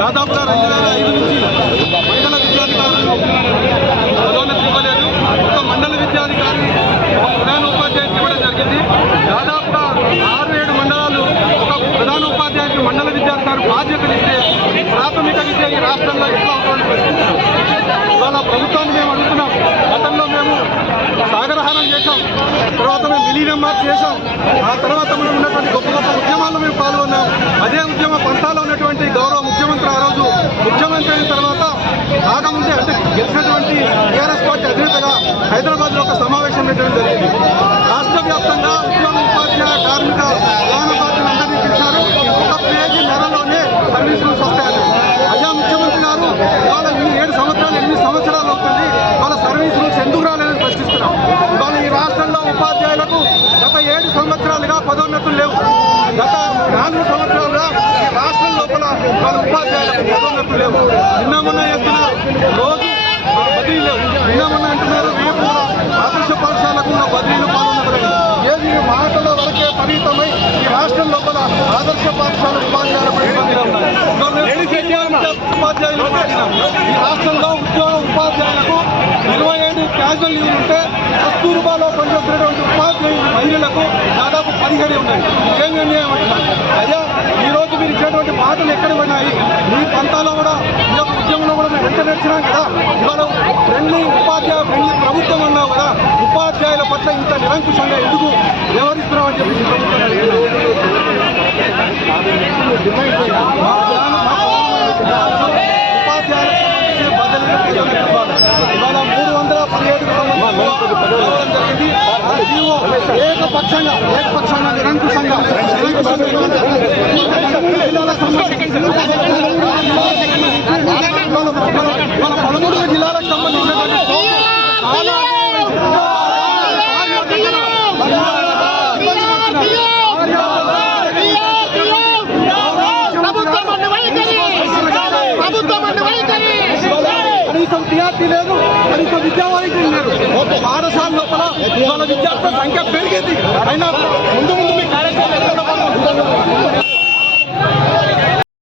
దాదాపుగా 2005 నుంచి మండల విద్యాధికారులు పదోన్నతి ఇవ్వలేదు. ఒక మండల విద్యాధికారిని ఒక ప్రధాన ఉపాధ్యాయునికి ఇవ్వడం జరిగింది. దాదాపుగా 6-7 మండలాలు ఒక ప్రధాన ఉపాధ్యాయునికి మండల విద్యాధికారి బాధ్యతలు ఇస్తే ప్రాథమిక విద్య ఈ రాష్ట్రంలో ఎట్లా అవుతుంది? ఇవాళ ప్రభుత్వాన్ని మేము అడుగుతున్నాం. గతంలో మేము సాగరహారం చేశాం, తర్వాత మేము విలీనం మార్చి చేశాం, ఆ తర్వాత మనం ఉన్నటువంటి గొప్ప గొప్ప ఉద్యమాల్లో మేము పాల్గొన్నాం. అదే ఉద్యమ పంతాలో ఉన్నటువంటి గౌరవ ముఖ్యమంత్రి ఆ రోజు ముఖ్యమంత్రి అయిన తర్వాత కాకముందే అంటే గెలిచినటువంటి టీఆర్ఎస్ పార్టీ అధినేతగా హైదరాబాద్లో ఒక సమావేశం పెట్టడం జరిగింది. రాష్ట్ర వ్యాప్తంగా ఉద్యోగ ఉపాధ్యాయ కార్మిక ప్రధాన పార్టీలందరినీ పిలిచారు. ఒక పేజీ నెలలోనే సర్వీస్ రూల్స్ వస్తాయని. అయ్యా ముఖ్యమంత్రి గారు, ఇవాళ 7 సంవత్సరాలు 8 సంవత్సరాలు అవుతుంది, వాళ్ళ సర్వీస్ రూల్స్ ఎందుకు రాలేదని ప్రశ్నిస్తున్నాం. ఇవాళ ఈ రాష్ట్రంలో ఉపాధ్యాయులకు గత 7 సంవత్సరాలుగా పదోన్నతులు లేవు. గత 4 సంవత్సరాలుగా ఈ రాష్ట్రం లోపల వాళ్ళ ఉపాధ్యాయులకు పదోన్నతులు లేవు. నిన్న మొన్న చేస్తున్నారు, రోజు బదిలీ లేవు. నిన్న మొన్న అంటున్నారు రేపు ఆదర్శ పాఠశాలకు ఉన్న బదిలీలు పాల్గొనగలరు. ఏది మాటల వరకే పరిమితమై ఈ రాష్ట్రం లోపల ఆదర్శ పాఠశాల ఉపాధ్యాయులకు ఇబ్బందిగా ఉన్నాయి. ఉపాధ్యాయులు ఈ రాష్ట్రంలో ఉద్యోగ ఉపాధ్యాయులకు 25 క్యాజువల్ లీవ్లు ఉంటే కస్తూర్బాలో పనిచేస్తున్నటువంటి ఉపాధ్యాయులు మహిళలకు దాదాపు 17 ఉన్నాయి. ఏం అన్యాయం అంటున్నారు? అయ్యా, ఈరోజు మీరు ఇచ్చినటువంటి మాటలు ఎక్కడ ఉన్నాయి? మీ పంతాలో కూడా ఈ యొక్క ఉద్యమంలో కూడా మేము వెంట నడిచినాం కదా. ఇవాళ ఫ్రెండ్లీ ఉపాధ్యాయ ఫ్రెండ్లీ ప్రభుత్వం అన్నావు కదా, ఉపాధ్యాయుల పట్ల ఇంత నిరంకుశంగా ఎందుకు వ్యవహరిస్తున్నామని చెప్పి ఉపాధ్యాయులకు బదిలీ ఇవాళ 317కు రావడం జరిగింది. ఏకపక్షంగా నిరంకుశంగా మన 13 జిల్లాలకు సంబంధించినటువంటి కనీసం టీఆర్టీ లేదు, కనీసం విద్యావాహిని లేదు. పాఠశాల లోపల వాళ్ళ విద్యార్థుల సంఖ్య పెరిగింది. అయినా ముందు